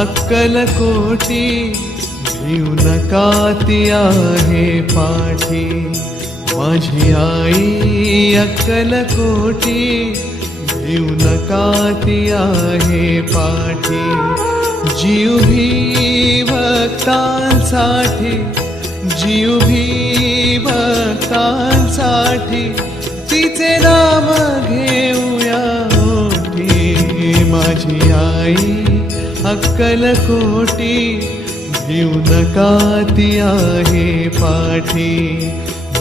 अक्कलकोटी जीवनकाती आहे पाठी माझी आई अक्कलकोटी जीवनकाती आहे पाठी जीव भी भक्तांसाठी जीव भी भक्तांसाठी तिचे नाम घेऊया ओठी माझी आई अक्कलकोटी जीवनकाती आहे पाठी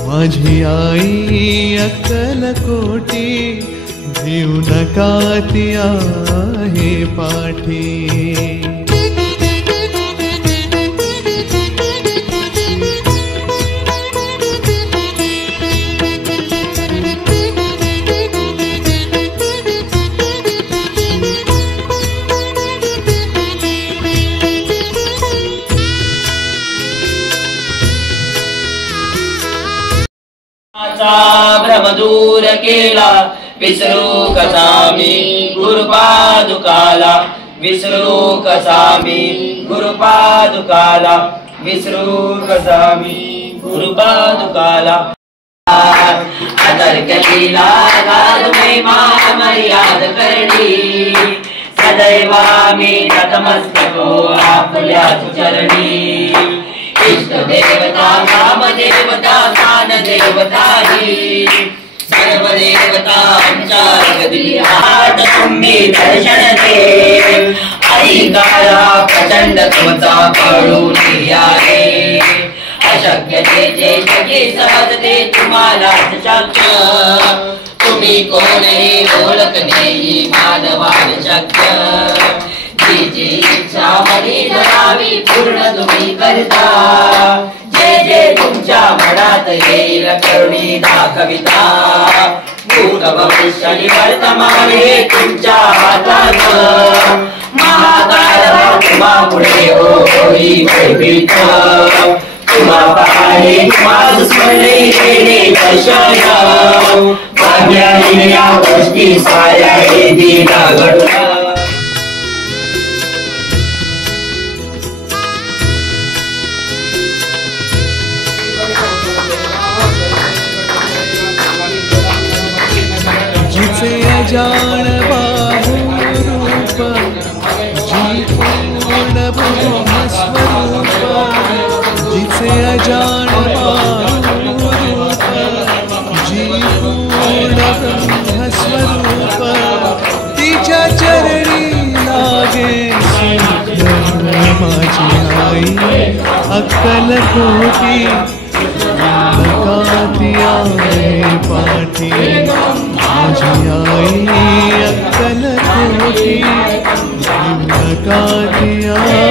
माझी आई अक्कलकोटी जीवनकाती आहे पाठी भ्रम दूर केला विसरू कसा मी गुरुपादुकाला विसरू कसा मी गुरुपादुकाला विसरू कसा मी गुरुपादुकाला आदर केला महिमा मर्याद करणी सदैव मी नतमस्तको आपल्या चरणी इष्ट देवता काम देवता स्थान देवता ही सर्व देवतांच्या गदी आठ तुम्ही दर्शन दे ऐकारा प्रचंड तुमचा कळून आहे अशक्य ते शक्य सहज ते तुम्हाला शक्य तुम्ही कोणही ओळखणे मानवान शक्य जी इच्छा मनी धरावी पूर्ण तुम्ही करता जे जे तुमच्या मनात येईल करुणी दाखविता भूत भविष्य आणि वर्तमान हे तुमच्या हातात महाकाल तुम्हा पुढे होई भयभीत तुम्हा पाहे तुम्हा स्मरणे देणे दर्शन भाग्याने या गोष्टी साऱ्या हे दिला घडून जिचे अजान बाहुरूप जी पूर्ण ब्रह्मस्वरूप जिचे अजान बाहुरूप जी पूर्ण ब्रह्मस्वरूप तिच्या चरणी लागे माझी आई अक्कलकोटी जीवनकाती आहे पाठी माझी आई अक्कलकोटी जीवनकाती आहे